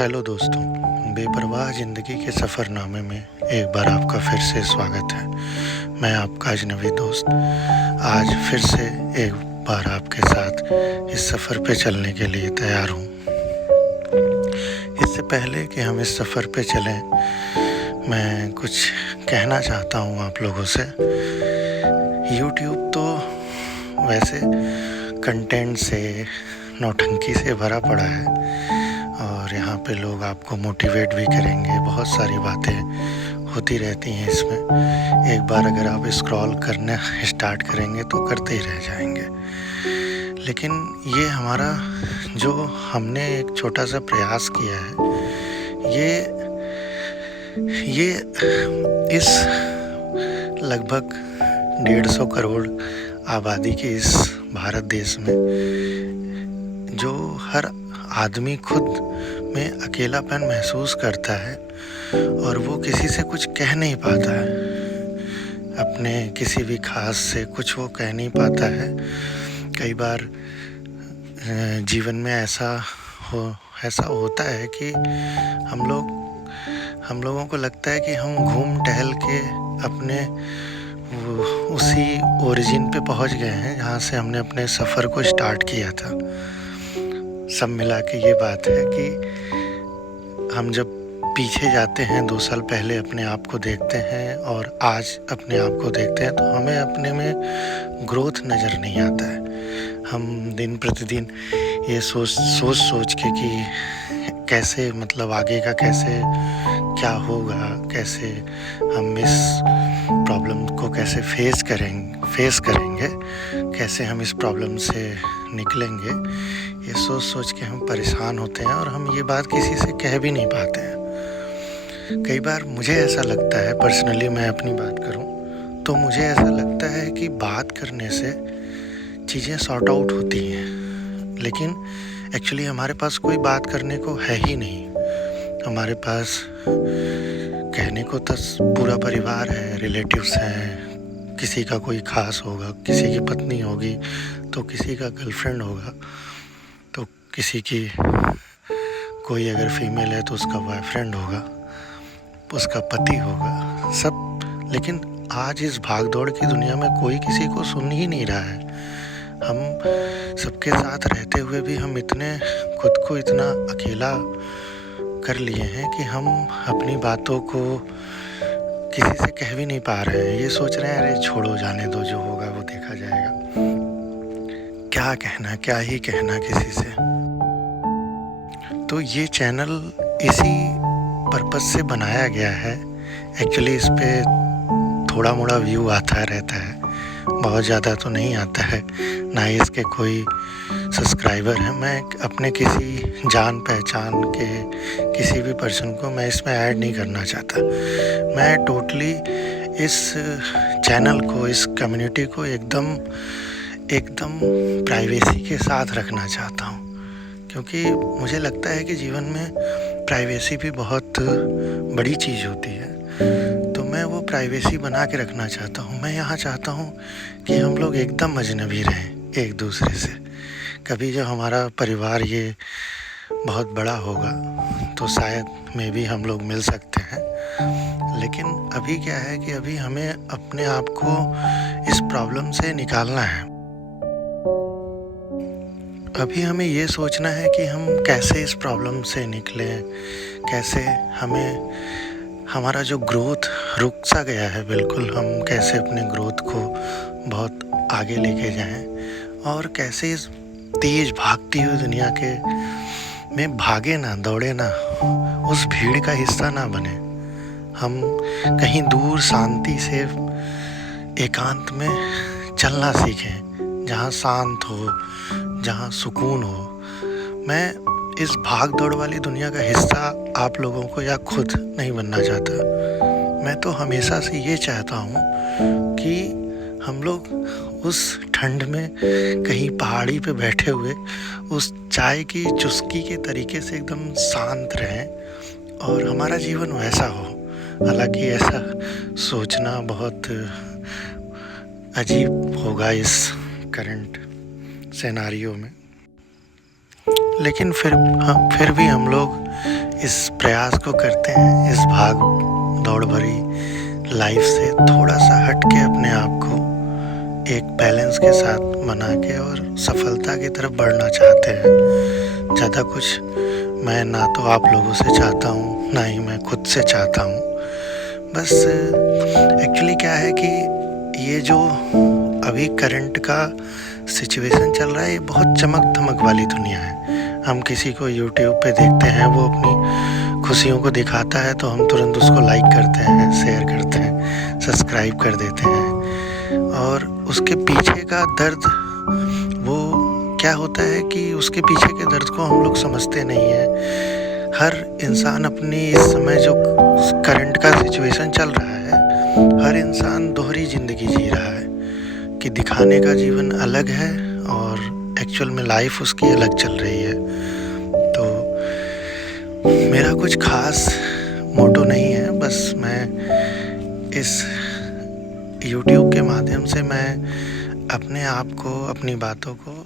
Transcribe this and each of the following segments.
Hello दोस्तों, बेपरवाह ज़िंदगी के सफ़रनामे में एक बार आपका फिर से स्वागत है। मैं आपका अजनबी दोस्त आज फिर से एक बार आपके साथ इस सफ़र पे चलने के लिए तैयार हूँ। इससे पहले कि हम इस सफ़र पे चलें, मैं कुछ कहना चाहता हूँ आप लोगों से। यूट्यूब तो वैसे कंटेंट से, नौटंकी से भरा पड़ा है और यहाँ पे लोग आपको मोटिवेट भी करेंगे। बहुत सारी बातें होती रहती हैं इसमें। एक बार अगर आप स्क्रॉल करना स्टार्ट करेंगे तो करते ही रह जाएंगे। लेकिन ये हमारा जो हमने एक छोटा सा प्रयास किया है, ये इस लगभग 150 करोड़ आबादी के इस भारत देश में जो हर आदमी खुद में अकेलापन महसूस करता है और वो किसी से कुछ कह नहीं पाता है, अपने किसी भी खास से कुछ वो कह नहीं पाता है। कई बार जीवन में ऐसा होता है कि हम लोगों को लगता है कि हम घूम टहल के अपने उसी ओरिजिन पे पहुंच गए हैं जहाँ से हमने अपने सफ़र को स्टार्ट किया था। सब मिला के ये बात है कि हम जब पीछे जाते हैं 2 साल पहले अपने आप को देखते हैं और आज अपने आप को देखते हैं, तो हमें अपने में ग्रोथ नज़र नहीं आता है। हम दिन प्रतिदिन ये सोच के कि कैसे, मतलब आगे का कैसे क्या होगा, कैसे हम इस प्रॉब्लम को कैसे फेस करेंगे, कैसे हम इस प्रॉब्लम से निकलेंगे, ये सोच के हम परेशान होते हैं और हम ये बात किसी से कह भी नहीं पाते हैं। कई बार मुझे ऐसा लगता है, पर्सनली मैं अपनी बात करूं तो मुझे ऐसा लगता है कि बात करने से चीज़ें सॉर्ट आउट होती हैं, लेकिन एक्चुअली हमारे पास कोई बात करने को है ही नहीं। हमारे पास कहने को तो पूरा परिवार है, रिलेटिव्स हैं, किसी का कोई खास होगा, किसी की पत्नी होगी तो किसी का गर्लफ्रेंड होगा, तो किसी की कोई अगर फीमेल है तो उसका बॉयफ्रेंड होगा, उसका पति होगा, सब। लेकिन आज इस भाग दौड़ की दुनिया में कोई किसी को सुन ही नहीं रहा है। हम सबके साथ रहते हुए भी हम खुद को इतना अकेला कर लिए हैं कि हम अपनी बातों को किसी से कह भी नहीं पा रहे हैं। ये सोच रहे हैं अरे छोड़ो, जाने दो, जो होगा वो देखा जाएगा। क्या कहना, क्या ही कहना किसी से। तो ये चैनल इसी पर्पस से बनाया गया है। एक्चुअली इस पे थोड़ा मोड़ा व्यू आता रहता है, बहुत ज़्यादा तो नहीं आता है, ना ही इसके कोई सब्सक्राइबर हैं। मैं अपने किसी जान पहचान के किसी भी पर्सन को मैं इसमें ऐड नहीं करना चाहता। मैं टोटली इस चैनल को, इस कम्युनिटी को एकदम प्राइवेसी के साथ रखना चाहता हूँ, क्योंकि मुझे लगता है कि जीवन में प्राइवेसी भी बहुत बड़ी चीज़ होती है। तो मैं वो प्राइवेसी बना के रखना चाहता हूँ। मैं यहाँ चाहता हूँ कि हम लोग एकदम अजनबी रहें एक दूसरे से। कभी जब हमारा परिवार ये बहुत बड़ा होगा तो शायद में भी हम लोग मिल सकते हैं। लेकिन अभी क्या है कि अभी हमें अपने आप को इस प्रॉब्लम से निकालना है। अभी हमें ये सोचना है कि हम कैसे इस प्रॉब्लम से निकलें, कैसे हमारा जो ग्रोथ रुक सा गया है बिल्कुल, हम कैसे अपने ग्रोथ को बहुत आगे लेके जाएं और कैसे इस तेज भागती हुई दुनिया के में भागे ना, दौड़े ना, उस भीड़ का हिस्सा ना बने। हम कहीं दूर शांति से एकांत में चलना सीखें, जहाँ शांत हो, जहाँ सुकून हो। मैं इस भाग दौड़ वाली दुनिया का हिस्सा आप लोगों को या खुद नहीं बनना चाहता। मैं तो हमेशा से ये चाहता हूँ कि हम लोग उस ठंड में कहीं पहाड़ी पे बैठे हुए उस चाय की चुस्की के तरीके से एकदम शांत रहें और हमारा जीवन वैसा हो। हालांकि ऐसा सोचना बहुत अजीब होगा इस करंट सिनेरियो में, लेकिन फिर भी हम लोग इस प्रयास को करते हैं, इस भाग दौड़ भरी लाइफ से थोड़ा सा हट के अपने आप को एक बैलेंस के साथ बना के और सफलता की तरफ बढ़ना चाहते हैं। ज़्यादा कुछ मैं ना तो आप लोगों से चाहता हूँ, ना ही मैं खुद से चाहता हूँ। बस एक्चुअली क्या है कि ये जो अभी करंट का सिचुएशन चल रहा है, ये बहुत चमक धमक वाली दुनिया है। हम किसी को यूट्यूब पे देखते हैं, वो अपनी खुशियों को दिखाता है तो हम तुरंत उसको लाइक करते हैं, शेयर करते हैं, सब्सक्राइब कर देते हैं। और उसके पीछे का दर्द, वो क्या होता है कि उसके पीछे के दर्द को हम लोग समझते नहीं हैं। हर इंसान अपनी इस समय जो करंट का सिचुएशन चल रहा है, हर इंसान दोहरी ज़िंदगी जी रहा है कि दिखाने का जीवन अलग है और एक्चुअल में लाइफ उसकी अलग चल रही है। तो मेरा कुछ खास मोटो नहीं है, बस मैं इस YouTube के माध्यम से मैं अपने आप को, अपनी बातों को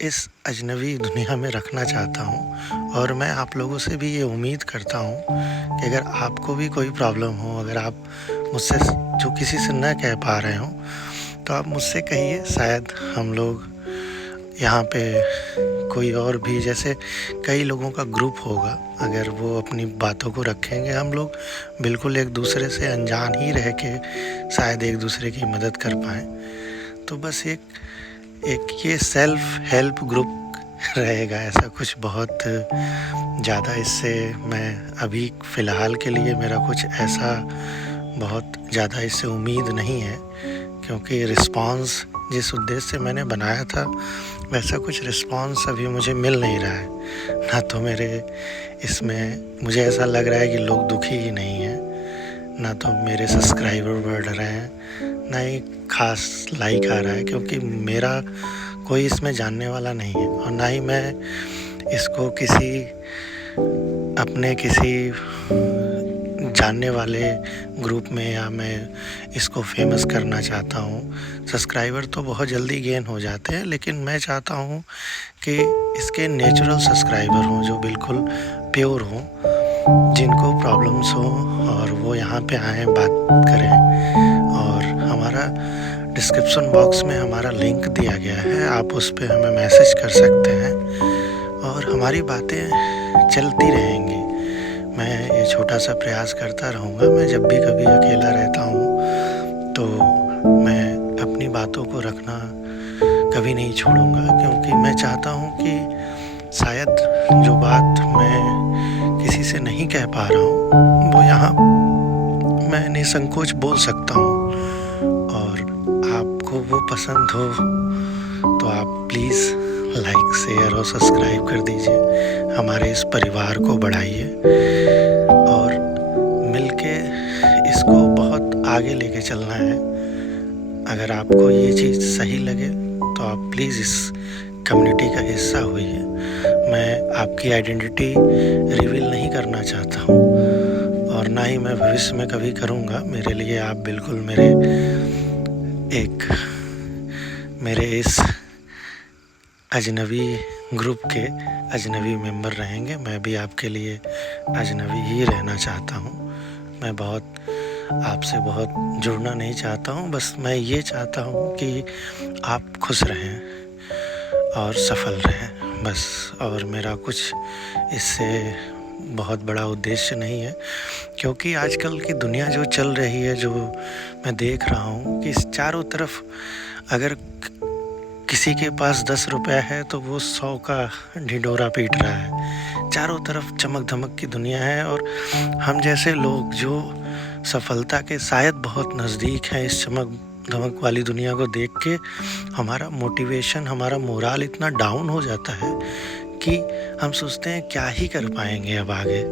इस अजनबी दुनिया में रखना चाहता हूँ। और मैं आप लोगों से भी ये उम्मीद करता हूँ कि अगर आपको भी कोई प्रॉब्लम हो, अगर आप मुझसे जो किसी से न कह पा रहे हो, तो आप मुझसे कहिए। शायद हम लोग यहाँ पे कोई और भी, जैसे कई लोगों का ग्रुप होगा, अगर वो अपनी बातों को रखेंगे, हम लोग बिल्कुल एक दूसरे से अनजान ही रह के शायद एक दूसरे की मदद कर पाएँ। तो बस एक ये सेल्फ हेल्प ग्रुप रहेगा, ऐसा कुछ बहुत ज़्यादा इससे मैं अभी फ़िलहाल के लिए मेरा कुछ ऐसा बहुत ज़्यादा इससे उम्मीद नहीं है, क्योंकि रिस्पांस जिस उद्देश्य से मैंने बनाया था वैसा कुछ रिस्पांस अभी मुझे मिल नहीं रहा है। ना तो मेरे इसमें मुझे ऐसा लग रहा है कि लोग दुखी ही नहीं हैं, ना तो मेरे सब्सक्राइबर बढ़ रहे हैं, ना ही खास लाइक आ रहा है, क्योंकि मेरा कोई इसमें जानने वाला नहीं है और ना ही मैं इसको किसी जानने वाले ग्रुप में या मैं इसको फेमस करना चाहता हूँ। सब्सक्राइबर तो बहुत जल्दी गेन हो जाते हैं, लेकिन मैं चाहता हूँ कि इसके नेचुरल सब्सक्राइबर हों, जो बिल्कुल प्योर हों, जिनको प्रॉब्लम्स हो और वो यहाँ पे आएँ, बात करें। और हमारा डिस्क्रिप्शन बॉक्स में हमारा लिंक दिया गया है, आप उस पे हमें मैसेज कर सकते हैं और हमारी बातें चलती रहेंगी। मैं ये छोटा सा प्रयास करता रहूँगा। मैं जब भी कभी अकेला रहता हूँ तो मैं अपनी बातों को रखना कभी नहीं छोड़ूंगा, क्योंकि मैं चाहता हूँ कि शायद जो बात मैं किसी से नहीं कह पा रहा हूँ वो यहाँ मैं निसंकोच बोल सकता हूँ। और आपको वो पसंद हो तो आप प्लीज़ लाइक, शेयर और सब्सक्राइब कर दीजिए, हमारे इस परिवार को बढ़ाइए और मिलके इसको बहुत आगे लेके चलना है। अगर आपको ये चीज़ सही लगे तो आप प्लीज़ इस कम्युनिटी का हिस्सा होइए। मैं आपकी आइडेंटिटी रिवील नहीं करना चाहता हूँ और ना ही मैं भविष्य में कभी करूँगा। मेरे लिए आप बिल्कुल मेरे इस अजनबी ग्रुप के अजनबी मेंबर रहेंगे। मैं भी आपके लिए अजनबी ही रहना चाहता हूँ। मैं आपसे बहुत जुड़ना नहीं चाहता हूँ, बस मैं ये चाहता हूँ कि आप खुश रहें और सफल रहें, बस। और मेरा कुछ इससे बहुत बड़ा उद्देश्य नहीं है, क्योंकि आजकल की दुनिया जो चल रही है, जो मैं देख रहा हूँ कि चारों तरफ अगर किसी के पास 10 रुपये है तो वो 100 का ढिंढोरा पीट रहा है। चारों तरफ चमक धमक की दुनिया है और हम जैसे लोग जो सफलता के शायद बहुत नज़दीक हैं, इस चमक धमक वाली दुनिया को देख के हमारा मोटिवेशन, हमारा मोराल इतना डाउन हो जाता है कि हम सोचते हैं क्या ही कर पाएंगे अब आगे।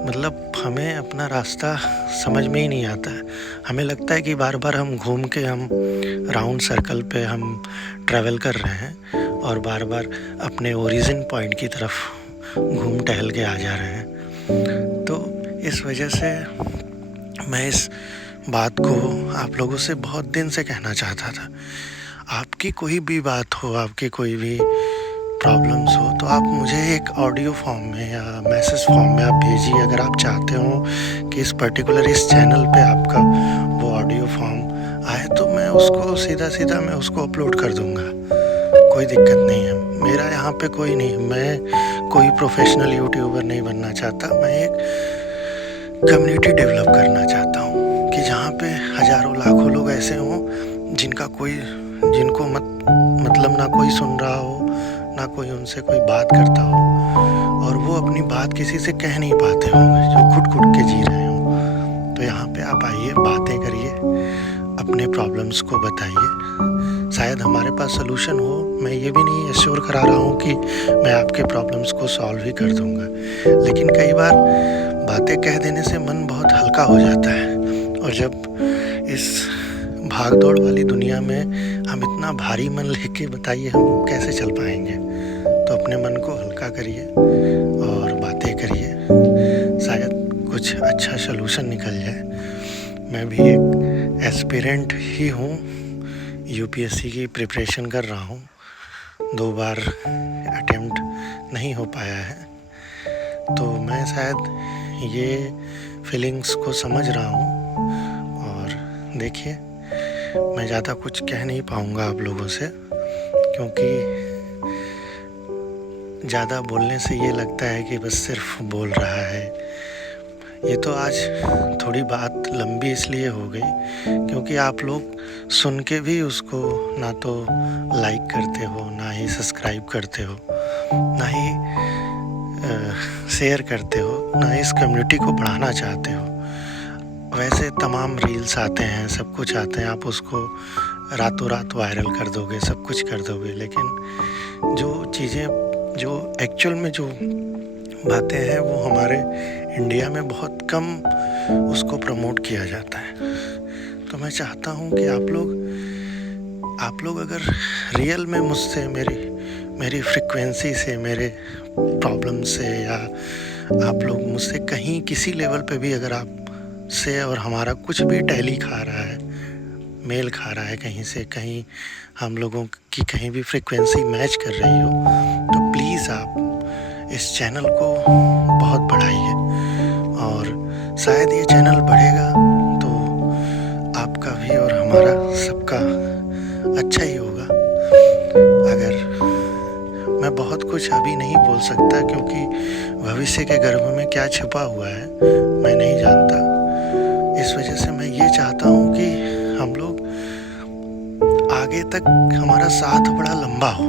मतलब हमें अपना रास्ता समझ में ही नहीं आता है। हमें लगता है कि बार बार हम घूम के हम राउंड सर्कल पे हम ट्रैवल कर रहे हैं और बार बार अपने ओरिजिन पॉइंट की तरफ घूम टहल के आ जा रहे हैं। तो इस वजह से मैं इस बात को आप लोगों से बहुत दिन से कहना चाहता था। आपकी कोई भी बात हो, आपकी कोई भी प्रॉब्लम्स हो तो आप मुझे एक ऑडियो फॉर्म में या मैसेज फॉर्म में आप भेजिए। अगर आप चाहते हो कि इस पर्टिकुलर इस चैनल पे आपका वो ऑडियो फॉर्म आए तो मैं उसको सीधा मैं उसको अपलोड कर दूँगा, कोई दिक्कत नहीं है। मेरा यहाँ पे कोई नहीं, मैं कोई प्रोफेशनल यूट्यूबर नहीं बनना चाहता। मैं एक कम्युनिटी डेवलप करना चाहता हूँ कि जहाँ पे हज़ारों लाखों लोग ऐसे हों जिनको मतलब ना कोई सुन रहा हो, ना कोई उनसे कोई बात करता हो, और वो अपनी बात किसी से कह नहीं पाते होंगे, जो घुट के जी रहे हों। तो यहाँ पे आप आइए, बातें करिए, अपने प्रॉब्लम्स को बताइए, शायद हमारे पास सोल्यूशन हो। मैं ये भी नहीं एश्योर करा रहा हूँ कि मैं आपके प्रॉब्लम्स को सॉल्व ही कर दूँगा, लेकिन कई बार बातें कह देने से मन बहुत हल्का हो जाता है। और जब इस भाग दौड़ वाली दुनिया में हम इतना भारी मन लेके बताइए हम कैसे चल पाएंगे। तो अपने मन को हल्का करिए और बातें करिए, शायद कुछ अच्छा सलूशन निकल जाए। मैं भी एक एस्पिरेंट ही हूँ, यूपीएससी की प्रिपरेशन कर रहा हूँ। 2 बार अटेम्प्ट नहीं हो पाया है, तो मैं शायद ये फीलिंग्स को समझ रहा हूँ। और देखिए, मैं ज़्यादा कुछ कह नहीं पाऊँगा आप लोगों से, क्योंकि ज़्यादा बोलने से ये लगता है कि बस सिर्फ बोल रहा है। ये तो आज थोड़ी बात लंबी इसलिए हो गई क्योंकि आप लोग सुन के भी उसको ना तो लाइक करते हो, ना ही सब्सक्राइब करते हो, ना ही शेयर करते हो, ना इस कम्युनिटी को बढ़ाना चाहते हो। वैसे तमाम रील्स आते हैं, सब कुछ आते हैं, आप उसको रातों रात वायरल कर दोगे, सब कुछ कर दोगे, लेकिन जो चीज़ें, जो एक्चुअल में जो बातें हैं वो हमारे इंडिया में बहुत कम उसको प्रमोट किया जाता है। तो मैं चाहता हूँ कि आप लोग अगर रियल में मुझसे मेरी फ्रीक्वेंसी से, मेरे प्रॉब्लम से, या आप लोग मुझसे कहीं किसी लेवल पे भी अगर आप से और हमारा कुछ भी टैली खा रहा है, मेल खा रहा है, कहीं से कहीं हम लोगों की कहीं भी फ्रीक्वेंसी मैच कर रही हो, तो प्लीज़ आप इस चैनल को बहुत बढ़ाइए। और शायद ये चैनल बढ़ेगा तो आपका भी और हमारा सबका अच्छा ही होगा। अगर मैं बहुत कुछ अभी नहीं बोल सकता क्योंकि भविष्य के गर्भ में क्या छिपा हुआ है मैं नहीं जानता। इस वजह से मैं ये चाहता हूँ कि हम लोग आगे तक हमारा साथ बड़ा लंबा हो।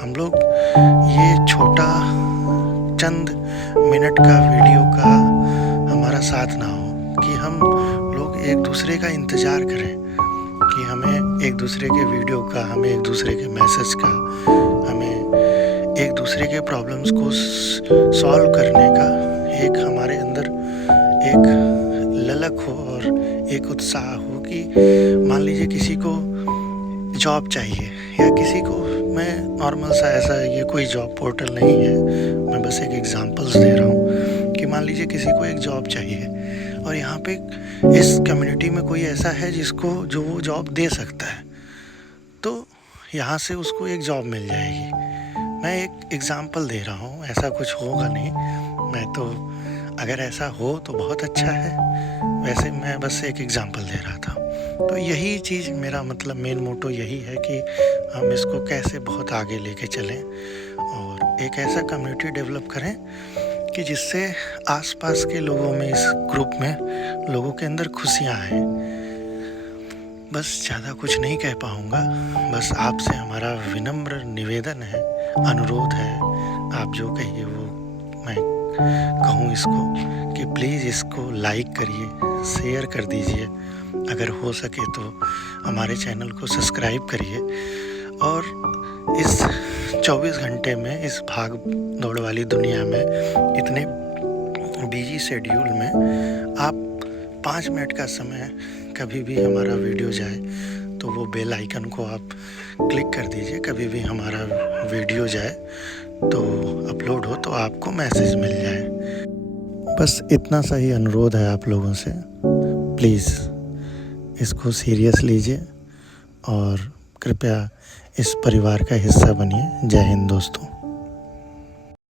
हम लोग ये छोटा चंद मिनट का वीडियो का हमारा साथ ना हो कि हम लोग एक दूसरे का इंतज़ार करें कि हमें एक दूसरे के वीडियो का, हमें एक दूसरे के मैसेज का, हमें एक दूसरे के प्रॉब्लम्स को सॉल्व करने का एक हमारे अंदर एक ललक हो और एक उत्साह हो कि मान लीजिए किसी को जॉब चाहिए, या किसी को, मैं नॉर्मल सा ऐसा, ये कोई जॉब पोर्टल नहीं है, मैं बस एक एग्जांपल्स दे रहा हूँ कि मान लीजिए किसी को एक जॉब चाहिए और यहाँ पे इस कम्युनिटी में कोई ऐसा है जो वो जॉब दे सकता है, तो यहाँ से उसको एक जॉब मिल जाएगी। मैं एक एग्जांपल दे रहा हूँ, ऐसा कुछ होगा नहीं। मैं तो अगर ऐसा हो तो बहुत अच्छा है, वैसे मैं बस एक एग्जांपल दे रहा था। तो यही चीज़, मेरा मतलब मेन मोटो यही है कि हम इसको कैसे बहुत आगे लेके चलें और एक ऐसा कम्युनिटी डेवलप करें कि जिससे आसपास के लोगों में, इस ग्रुप में लोगों के अंदर खुशियाँ आएँ। बस ज़्यादा कुछ नहीं कह पाऊँगा, बस आपसे हमारा विनम्र निवेदन है, अनुरोध है, आप जो कहिए वो मैं कहूँ इसको कि प्लीज़ इसको लाइक करिए, शेयर कर दीजिए, अगर हो सके तो हमारे चैनल को सब्सक्राइब करिए। और इस 24 घंटे में, इस भाग दौड़ वाली दुनिया में, इतने बिजी शेड्यूल में आप 5 मिनट का समय, कभी भी हमारा वीडियो जाए तो वो बेल आइकन को आप क्लिक कर दीजिए। कभी भी हमारा वीडियो जाए तो अपलोड हो तो आपको मैसेज मिल जाए। बस इतना सा ही अनुरोध है आप लोगों से, प्लीज़ इसको सीरियस लीजिए और कृपया इस परिवार का हिस्सा बनिए। जय हिंद दोस्तों।